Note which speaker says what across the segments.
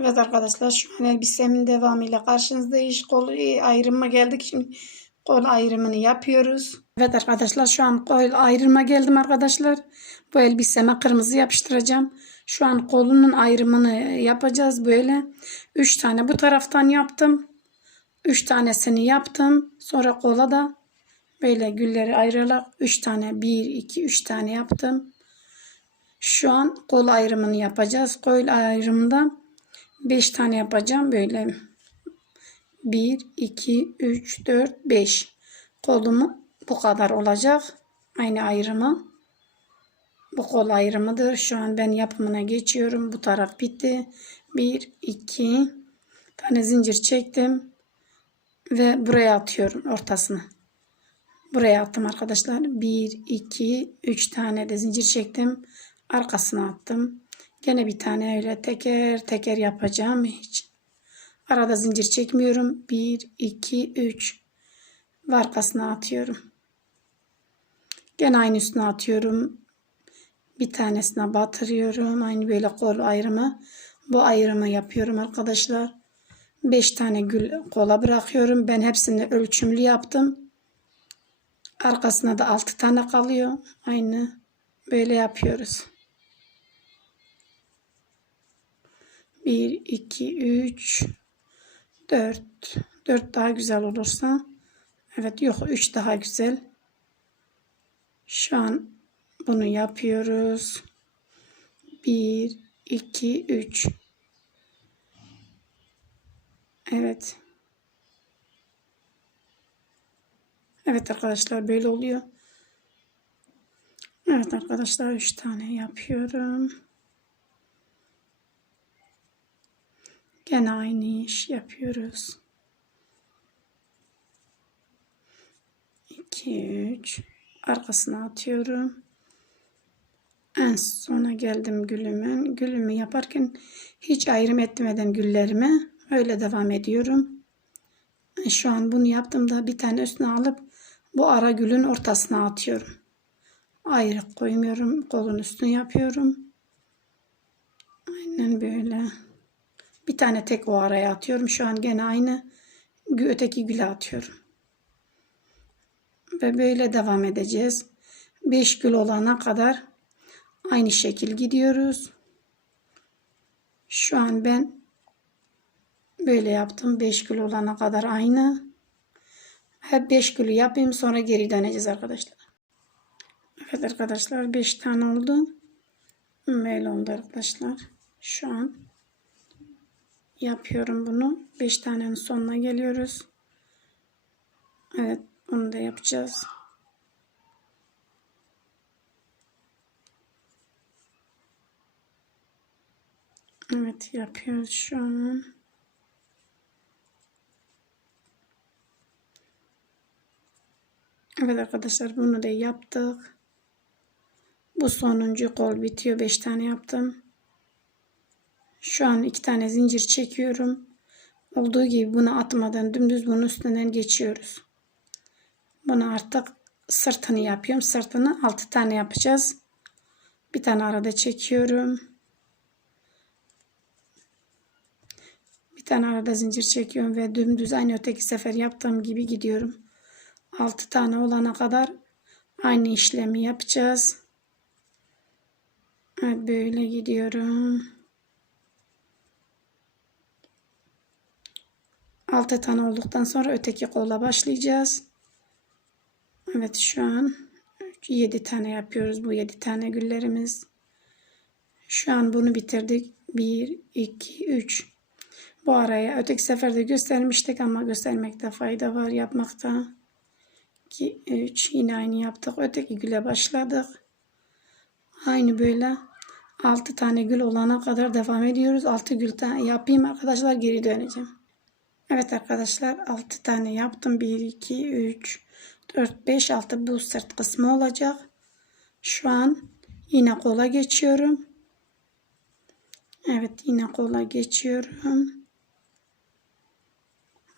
Speaker 1: Evet arkadaşlar şu an elbisemin devamıyla karşınızdayız. Kol e, ayrıma geldik. Şimdi kol ayrımını yapıyoruz. Evet arkadaşlar şu an kol ayrıma geldim arkadaşlar. Bu elbiseme kırmızı yapıştıracağım. Şu an kolunun ayrımını yapacağız böyle. 3 tane bu taraftan yaptım. 3 tanesini yaptım. Sonra kola da böyle gülleri ayırarak 3 tane 1 2 3 tane yaptım. Şu an kol ayrımını yapacağız. Kol ayrımında 5 tane yapacağım böyle. 1 2 3 4 5 kolumu bu kadar olacak. Aynı ayrımı. Bu kol ayrımıdır. Şu an ben yapımına geçiyorum. Bu taraf bitti. 1 2 tane zincir çektim ve buraya atıyorum ortasını. Buraya attım arkadaşlar. 1 2 3 tane de zincir çektim. Arkasına attım. Gene bir tane öyle teker teker yapacağım hiç. Arada zincir çekmiyorum. 1 2 3 ve arkasına atıyorum. Gene aynı üstüne atıyorum. Bir tanesine batırıyorum. Aynı böyle kol ayrımı. Bu ayrımı yapıyorum arkadaşlar. 5 tane gül kola bırakıyorum. Ben hepsini ölçümlü yaptım. Arkasına da 6 tane kalıyor. Aynı böyle yapıyoruz. 1, 2, 3, 4. 4 daha güzel olursa. Evet yok 3 daha güzel. Şu an bunu yapıyoruz. 1, 2, 3. Evet. Evet arkadaşlar böyle oluyor. Evet arkadaşlar 3 tane yapıyorum. Gene aynı iş yapıyoruz. 2 3 arkasına atıyorum. En sona geldim gülümün. Gülümü yaparken hiç ayrım etmeden güllerimi öyle devam ediyorum. Şu an bunu yaptığımda bir tane üstüne alıp bu ara gülün ortasına atıyorum. Ayrı koymuyorum. Kolun üstüne yapıyorum. Aynen böyle. Bir tane tek o araya atıyorum. Şu an gene aynı öteki güle atıyorum. Ve böyle devam edeceğiz. 5 gül olana kadar aynı şekil gidiyoruz. Şu an ben böyle yaptım. 5 gül olana kadar aynı. Hep 5 gülü yapayım sonra geri döneceğiz arkadaşlar. Evet arkadaşlar 5 tane oldu. Böyle oldu arkadaşlar. Şu an yapıyorum bunu. 5 tanenin sonuna geliyoruz. Evet bunu da yapacağız. Evet yapıyoruz şu an. Evet arkadaşlar bunu da yaptık. Bu sonuncu kol bitiyor. 5 tane yaptım. Şu an iki tane zincir çekiyorum. Olduğu gibi bunu atmadan dümdüz bunun üstünden geçiyoruz. Bunu artık sırtını yapıyorum. Sırtını 6 tane yapacağız. Bir tane arada çekiyorum. Bir tane arada zincir çekiyorum ve dümdüz aynı öteki sefer yaptığım gibi gidiyorum. 6 tane olana kadar aynı işlemi yapacağız. Evet böyle gidiyorum. 6 tane olduktan sonra öteki kolla başlayacağız. Evet şu an 7 tane yapıyoruz bu 7 tane güllerimiz. Şu an bunu bitirdik. 1 2 3 bu araya öteki seferde göstermiştik ama göstermekte fayda var yapmakta. 2 3 yine aynı yaptık. Öteki güle başladık. Aynı böyle 6 tane gül olana kadar devam ediyoruz. 6 gül yapayım arkadaşlar geri döneceğim. Evet arkadaşlar 6 tane yaptım. 1 2 3 4 5 6 bu sırt kısmı olacak. Şu an yine kola geçiyorum. Evet yine kola geçiyorum.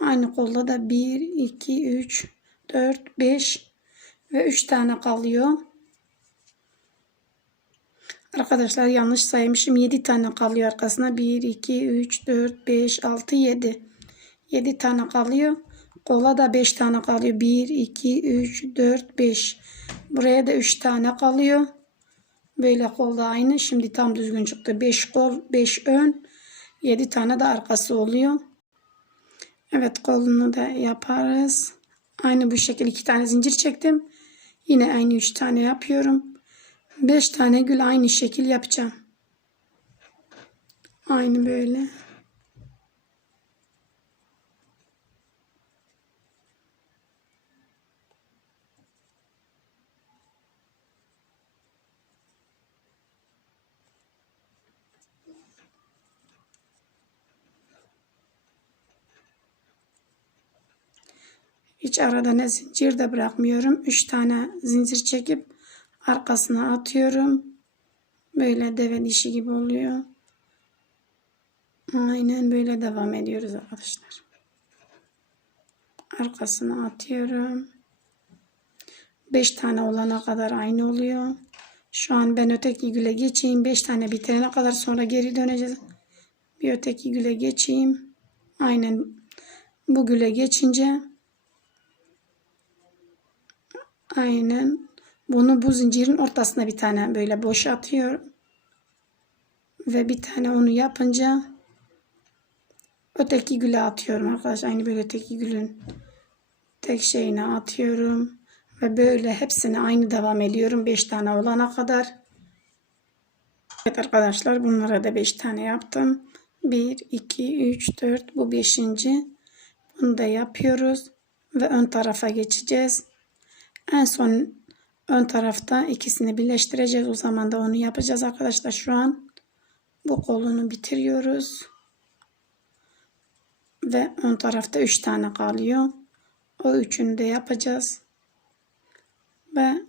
Speaker 1: Aynı kolda da 1 2 3 4 5 ve 3 tane kalıyor. Arkadaşlar yanlış saymışım. 7 tane kalıyor arkasına. 1, 2, 3, 4, 5, 6, 7. 7 tane kalıyor. Kola da 5 tane kalıyor. 1, 2, 3, 4, 5. Buraya da 3 tane kalıyor. Böyle kol aynı. Şimdi tam düzgün çıktı. 5 kol, 5 ön. 7 tane de arkası oluyor. Evet kolunu da yaparız. Aynı bu şekilde 2 tane zincir çektim. Yine aynı 3 tane yapıyorum. 5 tane gül aynı şekil yapacağım. Aynı böyle. Hiç arada ne zincir de bırakmıyorum. 3 tane zincir çekip arkasına atıyorum. Böyle deve dişi gibi oluyor. Aynen böyle devam ediyoruz arkadaşlar. Arkasına atıyorum. 5 tane olana kadar aynı oluyor. Şu an ben öteki güle geçeyim. 5 tane bitirene kadar sonra geri döneceğiz. Bir öteki güle geçeyim. Aynen bu güle geçince aynen bunu bu zincirin ortasına bir tane böyle boş atıyorum. Ve bir tane onu yapınca öteki güle atıyorum arkadaşlar. Aynı böyle öteki gülün tek şeyine atıyorum. Ve böyle hepsini aynı devam ediyorum. 5 tane olana kadar. Evet arkadaşlar bunlara da 5 tane yaptım. 1, 2, 3, 4 bu 5. Bunu da yapıyoruz. Ve ön tarafa geçeceğiz. En son ön tarafta ikisini birleştireceğiz. O zaman da onu yapacağız arkadaşlar. Şu an bu kolunu bitiriyoruz. Ve ön tarafta 3 tane kalıyor. O üçünü de yapacağız. Ve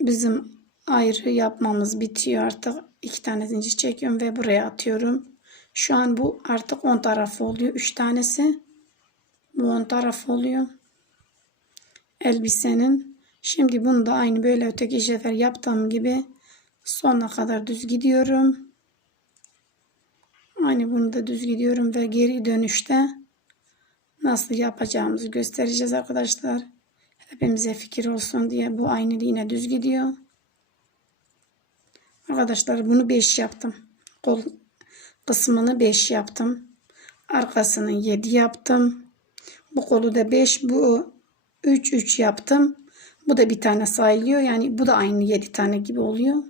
Speaker 1: bizim ayrı yapmamız bitiyor artık. iki tane zincir çekiyorum ve buraya atıyorum. Şu an bu artık 10 tarafı oluyor. 3 tanesi. Bu 10 tarafı oluyor. Elbisenin. Şimdi bunu da aynı böyle öteki sefer yaptığım gibi sonuna kadar düz gidiyorum. Aynı bunu da düz gidiyorum ve geri dönüşte nasıl yapacağımızı göstereceğiz arkadaşlar. Hepimize fikir olsun diye bu aynı yine düz gidiyor. Arkadaşlar bunu 5 yaptım. Kol kısmını 5 yaptım. Arkasını 7 yaptım. Bu kolu da 5 bu 3 3 yaptım. Bu da bir tane sayılıyor. Yani bu da aynı 7 tane gibi oluyor.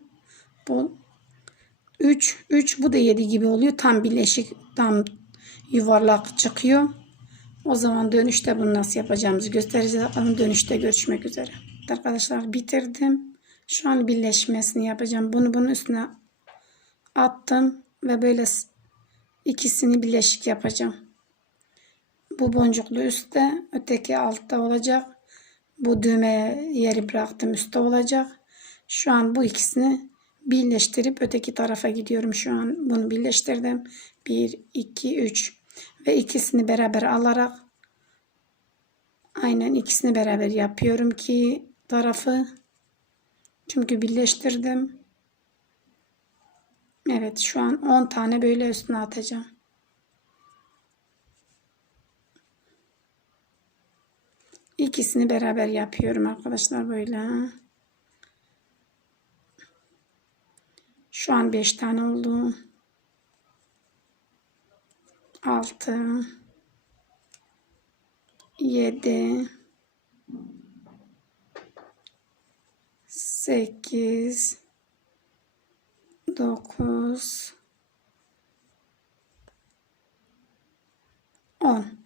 Speaker 1: Bu 3 3 bu da 7 gibi oluyor. Tam birleşik tam yuvarlak çıkıyor. O zaman dönüşte bunu nasıl yapacağımızı göstereceğiz. Ama dönüşte görüşmek üzere. Arkadaşlar bitirdim. Şu an birleşmesini yapacağım. Bunu bunun üstüne attım ve böyle ikisini birleşik yapacağım. Bu boncuklu üstte, öteki altta olacak. Bu düğme yeri bıraktım üstte olacak. Şu an bu ikisini birleştirip öteki tarafa gidiyorum. Şu an bunu birleştirdim. 1, 2, 3 ve ikisini beraber alarak aynen ikisini beraber yapıyorum ki tarafı çünkü birleştirdim. Evet şu an 10 tane böyle üstüne atacağım. İkisini beraber yapıyorum arkadaşlar böyle. Şu an 5 tane oldu. 6 7 8 9 10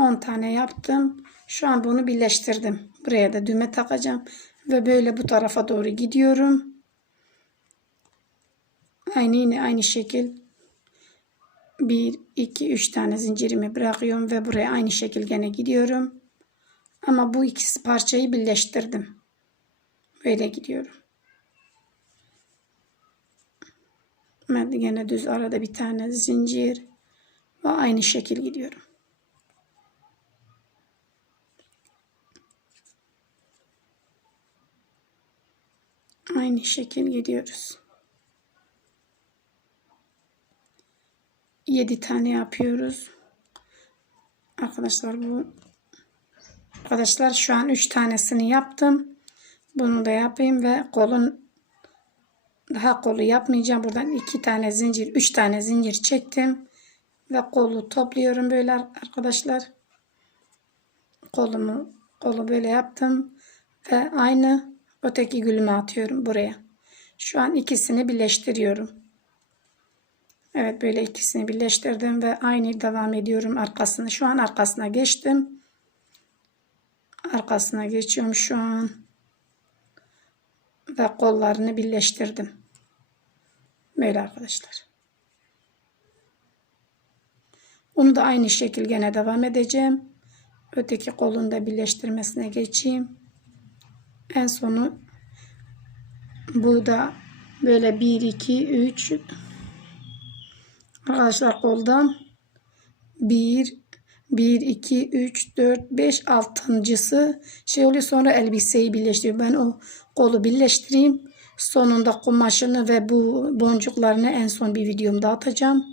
Speaker 1: 10 tane yaptım. Şu an bunu birleştirdim. Buraya da düğme takacağım. Ve böyle bu tarafa doğru gidiyorum. Aynı yine aynı şekil 1, 2, 3 tane zincirimi bırakıyorum ve buraya aynı şekil gene gidiyorum. Ama bu ikisi parçayı birleştirdim. Böyle gidiyorum. Ben gene düz arada bir tane zincir ve aynı şekil gidiyorum. Aynı şekil gidiyoruz. 7 tane yapıyoruz. Arkadaşlar bu Arkadaşlar şu an 3 tanesini yaptım. Bunu da yapayım ve kolun daha kolu yapmayacağım. Buradan 2 tane zincir, 3 tane zincir çektim ve kolu topluyorum böyle arkadaşlar. Kolumu kolu böyle yaptım ve aynı öteki gülümü atıyorum buraya. Şu an ikisini birleştiriyorum. Evet böyle ikisini birleştirdim ve aynı devam ediyorum arkasını. Şu an arkasına geçtim. Arkasına geçiyorum şu an. Ve kollarını birleştirdim. Böyle arkadaşlar. Bunu da aynı şekil gene devam edeceğim. Öteki kolunu da birleştirmesine geçeyim. En sonu bu da böyle 1 2 3 Arkadaşlar koldan 1 1 2 3 4 5 altıncısı şey oluyor sonra elbiseyi birleştiriyor. Ben o kolu birleştireyim. Sonunda kumaşını ve bu boncuklarını en son bir videomda atacağım.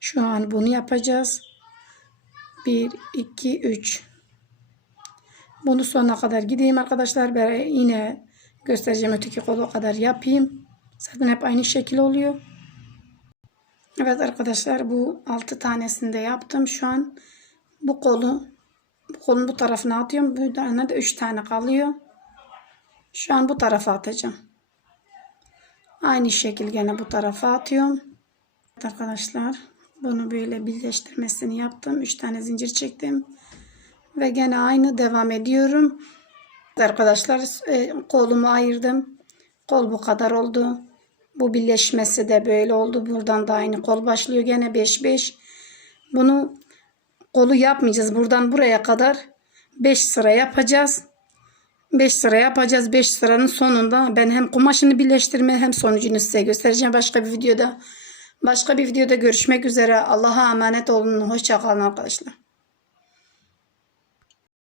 Speaker 1: Şu an bunu yapacağız. 1 2 3 Bunu sonuna kadar gideyim arkadaşlar. Ben yine göstereceğim öteki kolu kadar yapayım. Zaten hep aynı şekil oluyor. Evet arkadaşlar bu 6 tanesini de yaptım. Şu an bu kolu bu kolun bu tarafına atıyorum. Bu tane de 3 tane kalıyor. Şu an bu tarafa atacağım. Aynı şekil gene bu tarafa atıyorum. Evet arkadaşlar bunu böyle birleştirmesini yaptım. 3 tane zincir çektim. Ve gene aynı devam ediyorum. Arkadaşlar e, kolumu ayırdım. Kol bu kadar oldu. Bu birleşmesi de böyle oldu. Buradan da aynı kol başlıyor. Gene 5 5. Bunu kolu yapmayacağız. Buradan buraya kadar 5 sıra yapacağız. 5 sıra yapacağız. 5 sıranın sonunda ben hem kumaşını birleştirme hem sonucunu size göstereceğim başka bir videoda. Başka bir videoda görüşmek üzere. Allah'a emanet olun. Hoşçakalın arkadaşlar.